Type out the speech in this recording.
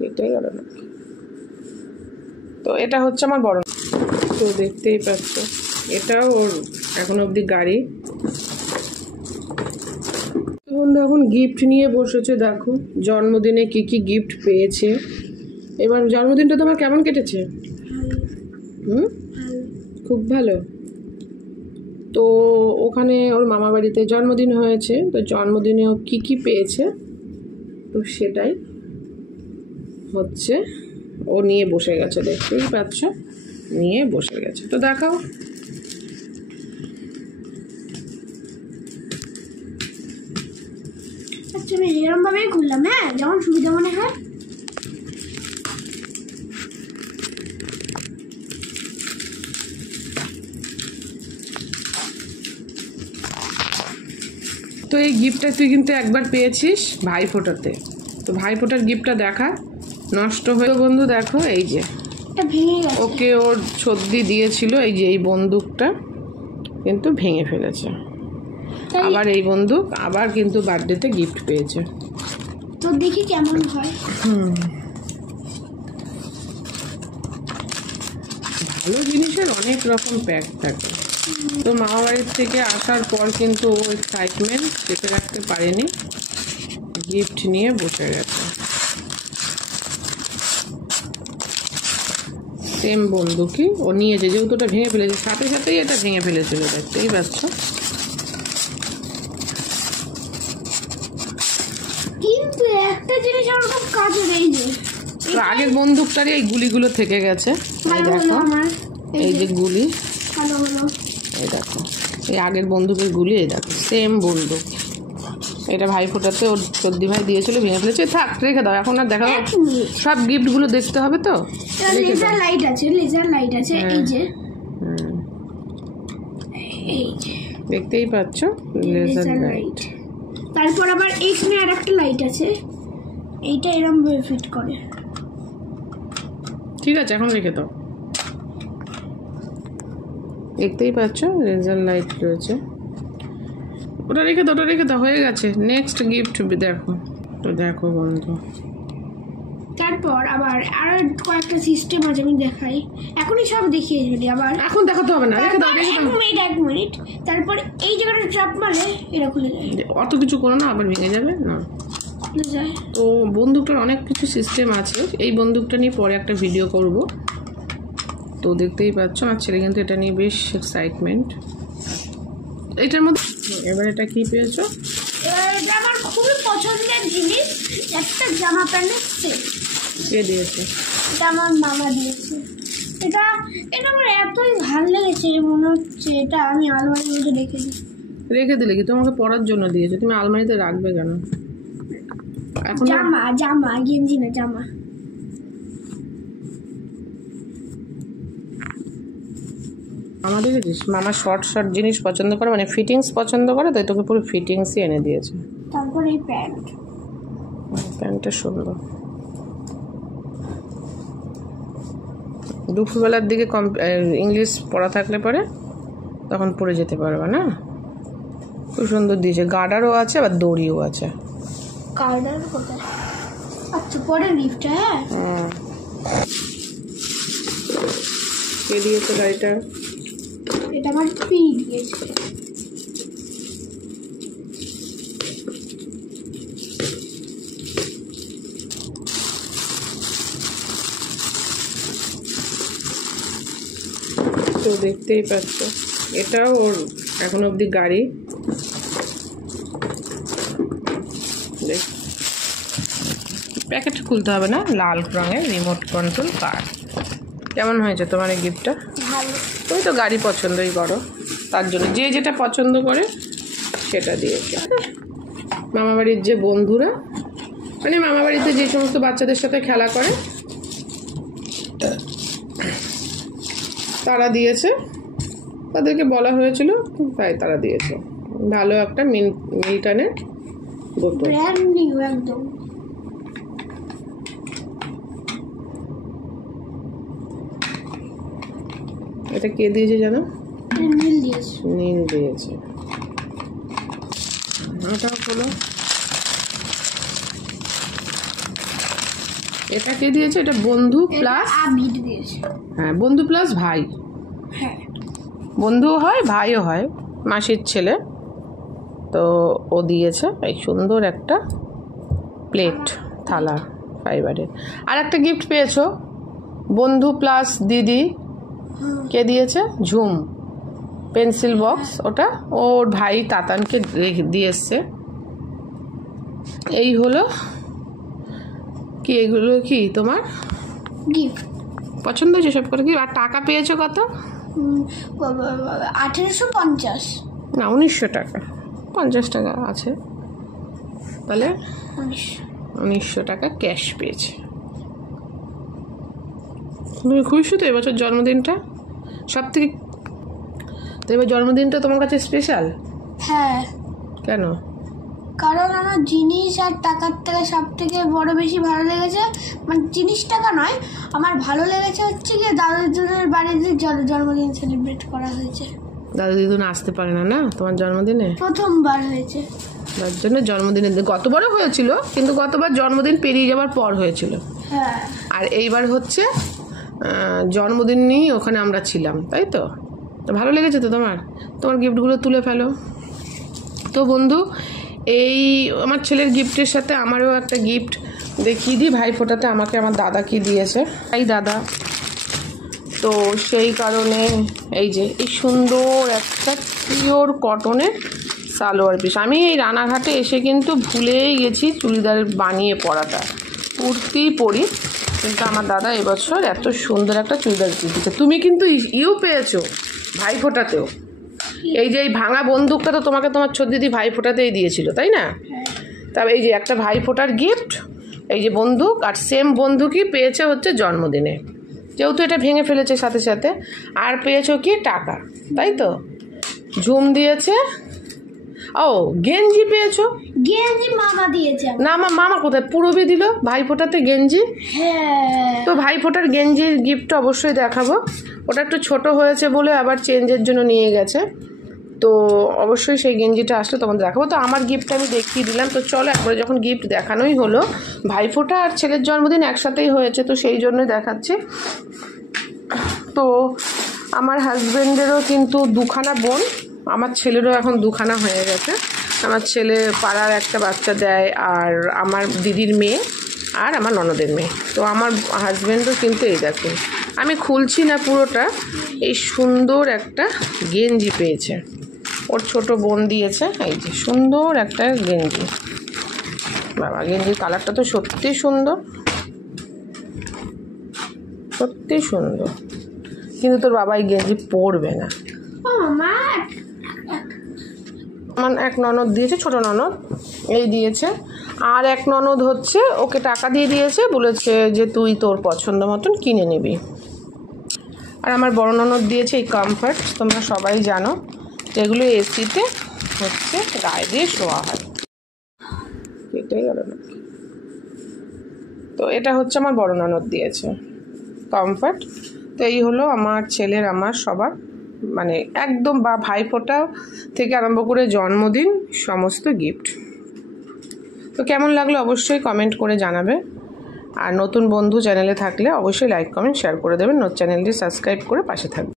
কেটে গেল না। তো এটা হচ্ছে আমার বড়, তো দেখতেই পাচ্ছ এটাও ওর এখন অবধি গাড়ি। বন্ধু এখন গিফট নিয়ে বসেছে, দেখো জন্মদিনে কি কি গিফট পেয়েছে। এবার জন্মদিনটা তোমার কেমন কেটেছে? খুব ভালো। তো ওখানে ওর মামা বাড়িতে জন্মদিন হয়েছে, তো জন্মদিনে ও কী কী পেয়েছে তো সেটাই হচ্ছে ও নিয়ে বসে গেছে, দেখতেই পাচ্ছ নিয়ে বসে গেছে। তো দেখাও। আচ্ছা আমি এরকম ভাবেই খুললাম, হ্যাঁ যেমন সুবিধা মনে হয়। তো এই গিফটটা তুই কিন্তু একবার পেয়েছিস ভাইফোঁটাতে, তো ভাইফোঁটার গিফটটা দেখা নষ্ট হয়ে বন্ধু দেখো এই যে ওকে ওর সর্দি দিয়েছিল, এই যে এই বন্দুকটা কিন্তু ভেঙে ফেলেছে। আবার এই বন্দুক আবার কিন্তু বার্থডেতে গিফট পেয়েছে। তো দেখি কেমন হয়। ভালো জিনিসের অনেক রকম প্যাক থাকে। তো মামা বাড়ির থেকে আসার পর কিন্তু ও এক্সাইটমেন্ট চেপে রাখতে পারেনি, গিফট নিয়ে বসে গেছে। সেম বন্দুকই ও নিয়েছে, যেহেতু ওটা ভেঙে ফেলেছে সাথে সাথেই এটা ভেঙে ফেলেছিল, দেখতেই পাচ্ছ। কিন্তু একটা জিনিস আমার খুব কাজে এই যে আগের বন্দুকটারই এই গুলিগুলো থেকে গেছে, এই দেখো এই যে গুলি, ভালো হলো। এই দেখো এই আগের বন্দুকের গুলি, এই দেখো সেম বন্দুক। এটা ভাইফোঁটাতে ওর সর্দি ভাই দিয়েছিল, ভেঙে ফেলেছে। থাক রেখে দাও, এখন আর দেখা সব গিফটগুলো দেখতে হবে তো। লেজার লাইট আছে, লেজার লাইট আছে এই যে, এই যে দেখতেই পাচ্ছ লেজার লাইট। তারপর আবার এখানে আরেকটা লাইট আছে, এইটা এরকম ভাবে ফিট করে। ঠিক আছে এখন রেখে দাও, দেখতেই পাচ্ছ লেজার লাইট রয়েছে। ওটা রেখে দাও, ওটা রেখে দাও, হয়ে গেছে। নেক্সট গিফট দেখো। তো দেখো বন্ধু তারপর আবার আর কয়েকটা সিস্টেম আছে, আমি দেখাই। এখনই সব দেখিয়ে দিবি, আবার এখন দেখাতে হবে না, রেখে দাও রেখে দাও। এক মিনিট। তারপর এই জায়গাটা চাপ মারলে এটা খুলে যায়। অত কিছু করো না, আবার ভেঙে যাবে না। খুলে যায়। তো বন্দুকটার অনেক কিছু সিস্টেম আছে, এই বন্দুকটা নিয়ে পরে একটা ভিডিও করব। তো দেখতেই পাচ্ছ আমার ছেলে কিন্তু এটা নিয়ে বেশ এক্সাইটমেন্ট। এটার মধ্যে এবার এটা কি পেয়েছো? এটা আমার খুবই পছন্দের জিনিস, একটা জামা প্যান্টের সেট। কে দিয়েছে? এটা আমার মামা দিয়েছে। এটা এটা আমার এতই ভালো লেগেছে, মনে হচ্ছে এটা আমি আলমারির মধ্যে রেখে দিই। রেখে দিলে কি? তোমাকে পরার জন্য দিয়েছে, তুমি আলমারিতে রাখবে কেন? এখন জামা জামা গেঞ্জি না জামা। মামা দেখেছিস, মামা শর্ট শর্ট জিনিস পছন্দ করে, মানে ফিটিংস পছন্দ করে, তাই তোকে পুরো ফিটিংসই এনে দিয়েছে। তারপর এই প্যান্ট, প্যান্টটা সুন্দর। দুপুরবেলার দিকে ইংলিশ পড়া থাকলে পরে তখন পরে যেতে পারবে না। খুব সুন্দর দিয়েছে, গার্ডারও আছে আবার দড়িও আছে। গার্ডার কোথায়? আচ্ছা পরে লিফটে। হ্যাঁ কে দিয়েছে গাড়িটা? এটা আমার পি দিয়েছে। তো দেখতেই পাচ্ছ এটাও ওর এখন অবধি গাড়ি। প্যাকেট খুলতে হবে না, লাল রঙের রিমোট কন্ট্রোল কার। কেমন হয়েছে তোমার এই গিফটটা? ভালো। তুমি তো গাড়ি পছন্দই করো, তার জন্য যে যেটা পছন্দ করে সেটা দিয়েছে। মামাবাড়ির যে বন্ধুরা, মানে মামাবাড়িতে যে সমস্ত বাচ্চাদের সাথে খেলা করে তারা দিয়েছে, তাদেরকে বলা হয়েছিল তাই তারা দিয়েছে। ভালো একটা মিল্টনের বোতল, ব্র্যান্ড নিউ একদম। এটা কে দিয়েছে জানো? নীল দিয়েছে। নীল দিয়েছে। ওটা হলো এটা কে দিয়েছে? এটা বন্ধু প্লাস আবির দিয়েছে। হ্যাঁ, বন্ধু প্লাস ভাই। হ্যাঁ, বন্ধুও হয় ভাইও হয়, মাসির ছেলে। তো ও দিয়েছে এই সুন্দর একটা প্লেট, থালা ফাইবারের। আর একটা গিফট পেয়েছো, বন্ধু প্লাস দিদি কে দিয়েছে? ঝুম পেন্সিল বক্স। ওটা ওর ভাই তাতানকে দিয়ে এসছে। এই হলো কি, এগুলো কি তোমার গিফট পছন্দ হয়েছে সব করে? কি আর টাকা পেয়েছো কত? 1850। না, 1900 টাকা। 50 টাকা আছে, তাহলে 1900 টাকা ক্যাশ পেয়েছে। তুমি খুশি তো? এবছর জন্মদিনটা সব থেকে, তো এবার জন্মদিনটা তোমার কাছে স্পেশাল? হ্যাঁ, কেন? কারণ আমার জিনিস আর টাকার থেকে সব থেকে বড় বেশি ভালো লেগেছে, মানে জিনিস টাকা নয়, আমার ভালো লেগেছে হচ্ছে গিয়ে দাদুজনের বাড়িতে জন্মদিন সেলিব্রেট করা হয়েছে। দাদু দিদুন আসতে পারে না, না তোমার জন্মদিনে? প্রথমবার হয়েছে, তার জন্য জন্মদিনের দিন গতবারও হয়েছিল, কিন্তু গতবার জন্মদিন পেরিয়ে যাওয়ার পর হয়েছিল। হ্যাঁ, আর এইবার হচ্ছে জন্মদিন নিয়েই ওখানে আমরা ছিলাম, তাই তো? তো ভালো লেগেছে তো তোমার? তোমার গিফটগুলো তুলে ফেলো তো বন্ধু। এই আমার ছেলের গিফটের সাথে আমারও একটা গিফট দেখিয়ে দিই। ভাইফোঁটাতে আমাকে আমার দাদা কি দিয়েছে, এই দাদা। তো সেই কারণে এই যে এই সুন্দর একটা পিওর কটনের সালোয়ার পিস। আমি এই রানাঘাটে এসে কিন্তু ভুলেই গেছি চুড়িদার বানিয়ে পরাটা, কুর্তি পরি, কিন্তু আমার দাদা এবছর এত সুন্দর একটা চুড়িদার পিস দিচ্ছে। তুমি কিন্তু পেয়েছো ভাইফোঁটাতেও। এই যে এই ভাঙা বন্দুকটা তো তোমাকে তোমার ছোট দিদি ভাইফোঁটাতেই দিয়েছিল, তাই না? তবে এই যে একটা ভাইফোঁটার গিফট, এই যে বন্দুক, আর সেম বন্দুকই পেয়েছে হচ্ছে জন্মদিনে, যেহেতু এটা ভেঙে ফেলেছে সাথে সাথে। আর পেয়েছো কি? টাকা, তাই তো? ঝুম দিয়েছে। ও গেঞ্জি পেয়েছো? গেঞ্জি মামা দিয়েছে। না, আমার মামা কোথায়? পুরবি দিল ভাইফোঁটাতে গেঞ্জি। হ্যাঁ, তো ভাইফোঁটার গেঞ্জির গিফট অবশ্যই দেখাবো। ওটা একটু ছোট হয়েছে বলে আবার চেঞ্জের জন্য নিয়ে গেছে, তো অবশ্যই সেই গেঞ্জিটা আসলে তোমাদের দেখাবো। তো আমার গিফটটা আমি দেখিয়ে দিলাম। তো চলো একবারে যখন গিফট দেখানোই হলো, ভাইফোঁটা আর ছেলের জন্মদিন একসাথেই হয়েছে, তো সেই জন্যই দেখাচ্ছি। তো আমার হাজব্যান্ডেরও কিন্তু দুখানা বোন, আমার ছেলেরও এখন দুখানা হয়ে গেছে। আমার ছেলে পাড়ার একটা বাচ্চা দেয়, আর আমার দিদির মেয়ে আর আমার ননদের মেয়ে। তো আমার হাজব্যান্ডও কিন্তু এই দেখুন, আমি খুলছি না পুরোটা, এই সুন্দর একটা গেঞ্জি পেয়েছে, ওর ছোট বোন দিয়েছে। এই যে সুন্দর একটা গেঞ্জি, বাবা গেঞ্জির কালারটা তো সত্যি সুন্দর, সত্যি সুন্দর, কিন্তু তোর বাবা এই গেঞ্জি পরবে না। আমার এক ননদ দিয়েছে, ছোট ননদ এই দিয়েছে, আর এক ননদ হচ্ছে ওকে টাকা দিয়ে দিয়েছে, বলেছে যে তুই তোর পছন্দ মতন কিনে নিবি। আর আমার বড় ননদ দিয়েছে এই কমফর্ট, তোমরা সবাই জানো যেগুলো এসিতে হচ্ছে গায়ে দিয়ে শোয়া হয়। এটাই গেল না, তো এটা হচ্ছে আমার বড় ননদ দিয়েছে কমফর্ট। তো এই হলো আমার ছেলের, আমার সবার, মানে একদম বা ভাইফোঁটা থেকে আরম্ভ করে জন্মদিন সমস্ত গিফট। তো কেমন লাগলো অবশ্যই কমেন্ট করে জানাবে। আর নতুন বন্ধু চ্যানেলে থাকলে অবশ্যই লাইক কমেন্ট শেয়ার করে দেবেন, চ্যানেলটি সাবস্ক্রাইব করে পাশে থাকবে।